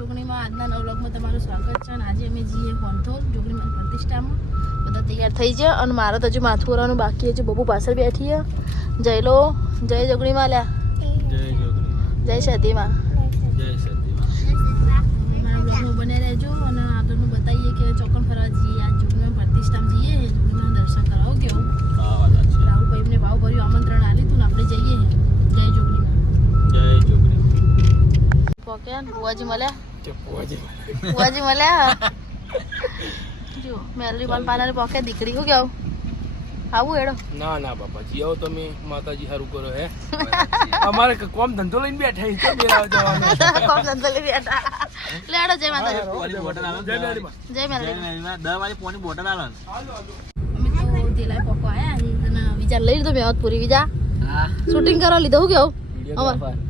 જોગણીમાં આજના નવલોકમાં તમારું સ્વાગત છે અને આજે અમે જઈએ હોંથોલ જોગણીમાં પ્રતિષ્ઠામાં. બધા તૈયાર થઈ ગયા અને મારે તો હજુ માથું ઓરવાનું બાકી હજુ બબુ પાછળ બેઠી છે. જય લો જય જોગણીમાં લ્યા. જય સતીમાં. બને રહેજો અને આગળનું બતાવીએ કે ચોકન ફરવા જઈએ. આ જોગણીમાં પ્રતિષ્ઠામાં જઈએ. જોગણીમાં દર્શન કરાવો કેવું વાત રાહુલભાઈ એમને ભાવ ભર્યું આમંત્રણ આપ્યું હતું ને આપણે જઈએ. જય જોગણીમાં. જય જોગણી પોકે બુવાજી મળ્યા. બુવાજી મળ્યા જો મેલરી પણ પાનાની પોકે દીકરી હું કેવું? આવું એડો ના ના બાપાજી આવો તમે માતાજી સારું કરો હે. અમારે કોમ ધંધો લઈને બેઠા છે કોમ ધંધો લઈ બેઠા. લેડો જય માતાજી. જય મેલરી જય મેલરી બોટલ આલો મિત્રો તો તેલાય પોકો આયા અને વિચાર લઈ લીધો મેં પૂરી વિજા. શૂટિંગ કરવા લીધો હું કેવું?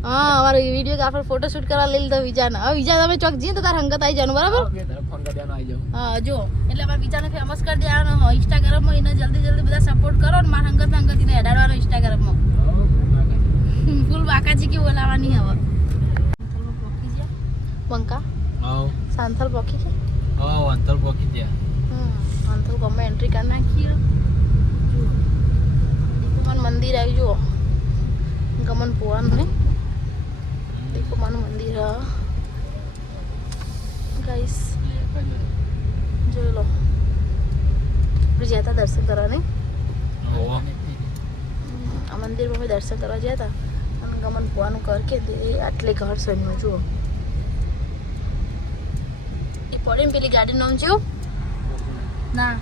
હા અમારે વિડીયોગ્રાફર ફોટો શૂટ કરવા લઈ લીધો વિજા હવે વિજા તમે ચોક જઈએ તો તાર હંગત આવી જવાનું બરાબર? હા જો. એટલે અમારે વિચારને ફેમસ કરી દેવાનો ઇન્સ્ટાગ્રામમાં એને જલ્દી જલ્દી બધા સપોર્ટ કરો ને મારા હંગત હંગત એને ઇન્સ્ટાગ્રામ ઇન્સ્ટાગ્રામમાં ફૂલ બાકાજી કે બોલાવાની હવે. બંકા સાંથલ પોકી છે? હા અંતર પોકી છે હમ સાંથલ ગમે એન્ટ્રી કરી નાખી દીપુમાનું મંદિર આવી જુઓ. પુવાનું નહીં દીપુમાનું મંદિર ગાઈસ જોઈ લો આપણે ગયા હતા દર્શન કરવા નહીં આ મંદિરમાં અમે દર્શન કરવા ગયા હતા અને ગમન પુવાનું ઘર કે આટલે ઘર એમનું જુઓ એ પડી પેલી ગાડી નામ ના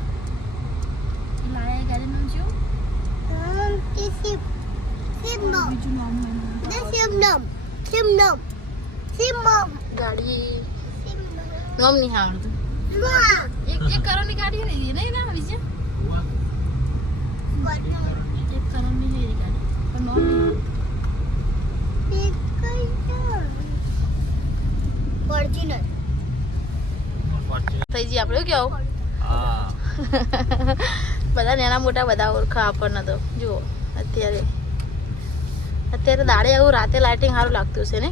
એ લાયા એ ગાડી નામ છું બીજું નામ એનું. ગાડી નામ નહીં આવડતું એક એક કરોડની ગાડી ને એ નહીં ના વિજય એક કરોડની છે ગાડી પણ નામ નહીં થઈ જઈએ આપણે કેવું હા બધા નાના મોટા બધા ઓળખા આપણને તો જુઓ અત્યારે અત્યારે દાડે આવું રાતે લાઇટિંગ સારું લાગતું છે ને?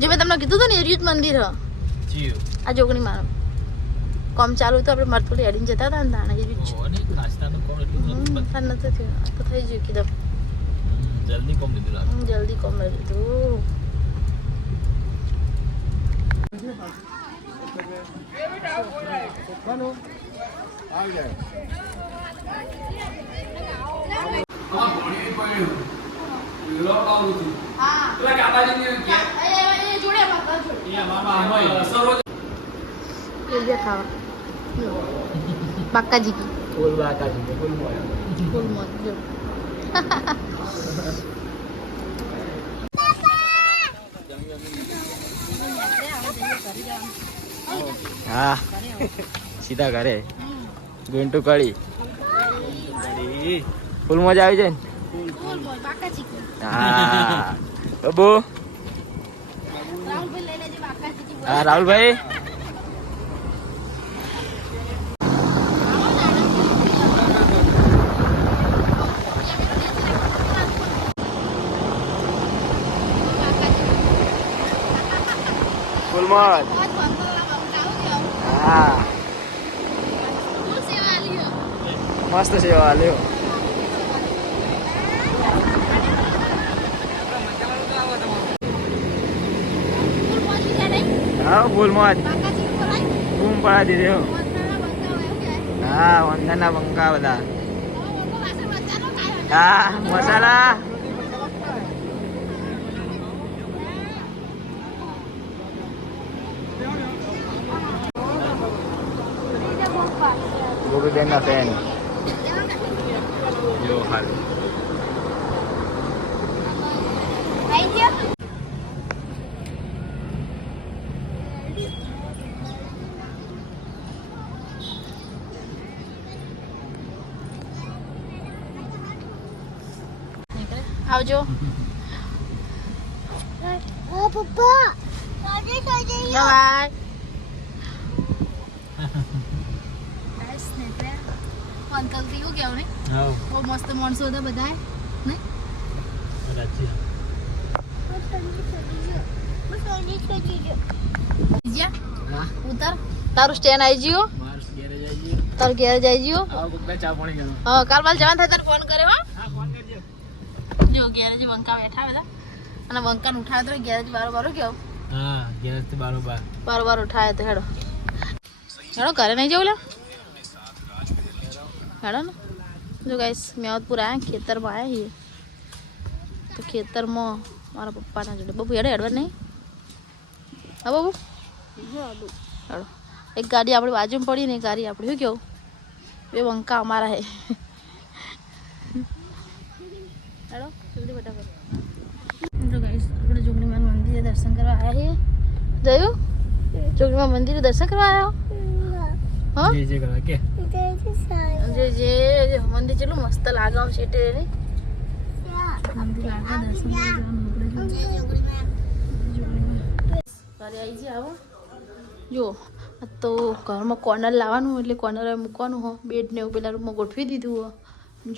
જો મેં તમને કીધું હતું ને એરિયું જ મંદિર આ જોગણી મારો કોમ ચાલુ તો આપણે મરતુલી હેડીને જતા હતા ને દાણે એરિયું જ. ઓને નાસ્તાનું કોણ એટલું હમ, નથી થયું. તો થઈ ગયું કીધું. જલ્દી કોમ લીધું લાગે હમ, જલ્દી કોમ લઈ લીધું જોડે ખાવા બાકાજી કી ફૂલ બાકાજી ફૂલ મોયા. ફૂલ મોજ જો. હા. સીધા ઘરે. ગુંટુ ટુ કળી ફૂલ મજા આવી જાય ને. હા બબુ રાહુલભાઈ લઈ લેજે બાકાજી કી હા રાહુલભાઈ ફૂલ મોજ હા મસ્ત સેવા લ્યો હા ફૂલ મોજ બૂમ પડાવી દીધી હો હા વંદના બંકા બધા હા મસાલા ગુરુદેવ ના ફેન જો હાલ આવજો. અંકલ કેવું ને બહુ મસ્ત માણસો હતા બધા હા. ઉતર. તારું સ્ટેન્ડ આવી ગયું? તારું ઘેર જઈ ગયું? આવો કોકના ચા પાણી કરો હા કાલ બાલ જવાનું થાય તારે ફોન કર્યો હા. જો ગેરેજ બંકા બેઠા બધા અને બંકાને ઉઠાવે તો ગેરેજ બારો બારો કેવું હા બારો બાર. ઉઠાવે તો હેડો. હેડો ઘરે નહીં જવું લે? હેડો ને. જો ગાઈસ મેવતપુર આવ્યા ખેતરમાં આવ્યા છીએ. તો ખેતરમાં મારા પપ્પાના જોડે. બબુ હેડો હેડવા નહીં. હા બાબુ? હેડો. એક ગાડી આપણી બાજુમાં પડી ને ગાડી આપણે. શું કેવું? બે બંકા અમારા હે. હેડો. જલ્દી ફટાફટ. જો ગાઈસ આપણે જોગણીમાં મંદિરે દર્શન કરવા આવ્યા છીએ. જયું? જોગણીમાં મંદિરે દર્શન કરવા આવ્યા હા? કરવા કે? મંદિર કેટલું મસ્ત લાગાવ છે શેટે રે મંદિર લાગે દર્શન કરવા જવાનું આપણે ઘરે આવી જાય આવો. જો તો ઘરમાં કોર્નર લાવવાનું એટલે કોર્નર મૂકવાનું હો. બેડ ને એવું પેલા રૂમમાં ગોઠવી દીધું હો.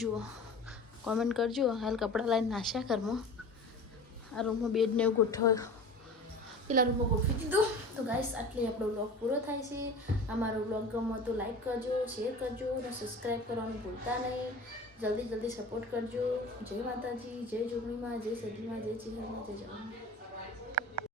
જુઓ કોમેન્ટ કરજો. હાલ કપડાં લાવીને નાશ્યા કરમો આ રૂમમાં બેડ ને એવું ગોઠવ્યો પેલા રૂમમાં ગોઠવી દીધું. તો ગાઈસ આટલી આપણો બ્લોગ પૂરો થાય છે. અમારો બ્લોગ ગમો તો લાઈક કરજો શેર કરજો અને સબસ્ક્રાઈબ કરવાનું ભૂલતા નહીં. જલ્દી જલ્દી સપોર્ટ કરજો. જય માતાજી, જય જોગણીમાં, જય સદીમાં જય ચિહ્નમાં જય જવાન